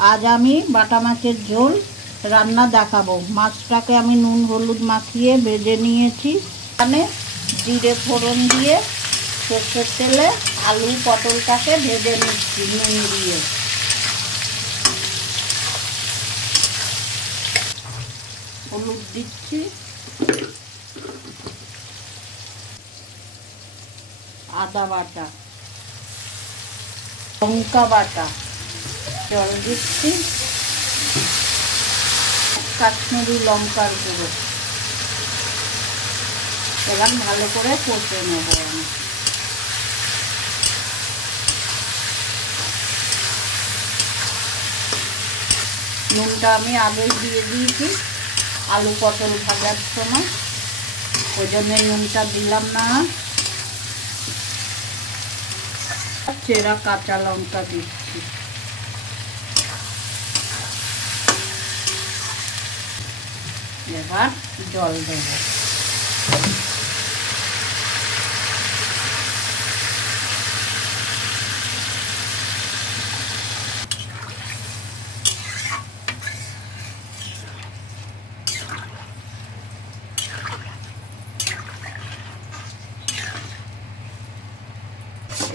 आज आमी बाटा माछेर झोल रान्ना देखाबो। माछटाके आमी नुन हलुद माखिए भेजे निएछि। एखाने जिरे फोड़न दिए सरषेर तेले आलू पटलटाके भेजे निচ্ছি नुन दिए। हलुद दिচ্ছি, आदा बाटा, लंका बाटा, जल दिচ্ছি, काश्मीरी लंकार गुঁড়ো। এবার ভালো করে কষে নেব আমি। নুনটা আমি আগেই দিয়ে দিয়েছি আলু পটল ভাজার সময়, ওই জন্য নুনটা দিলাম না। চেরা কাঁচা লঙ্কা দিচ্ছি। এবার জল দেব।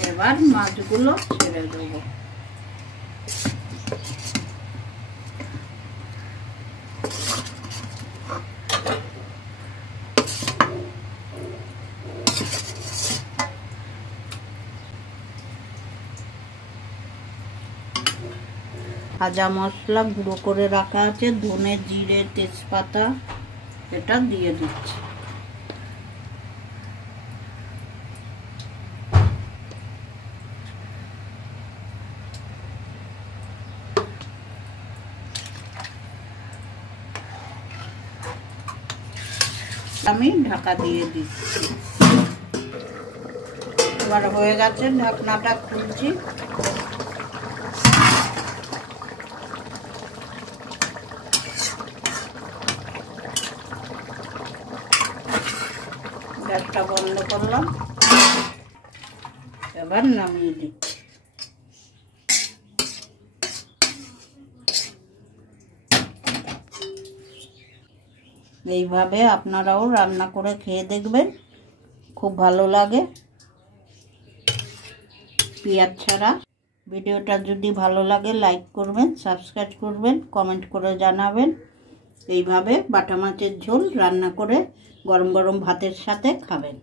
এবার মাছগুলো ছেড়ে দেবো। ভাজা মশলা গুঁড়ো করে রাখা আছে, ধনে জিরে তেজপাতা, এটা দিয়ে দিচ্ছি। আমি ঢাকা দিয়ে দিচ্ছি। এবার হয়ে গেছে, ঢাকনাটা খুলছি। গ্যাসটা বন্ধ করলাম, এবার নামিয়ে দিচ্ছি। এইভাবে আপনারাও রান্না করে খেয়ে দেখবেন, খুব ভালো লাগে পেঁয়াজ ছাড়া। ভিডিওটা যদি ভালো লাগে লাইক করবেন, সাবস্ক্রাইব করবেন, কমেন্ট করে জানাবেন। এইভাবে বাটা মাছের ঝোল রান্না করে গরম গরম ভাতের সাথে খাবেন।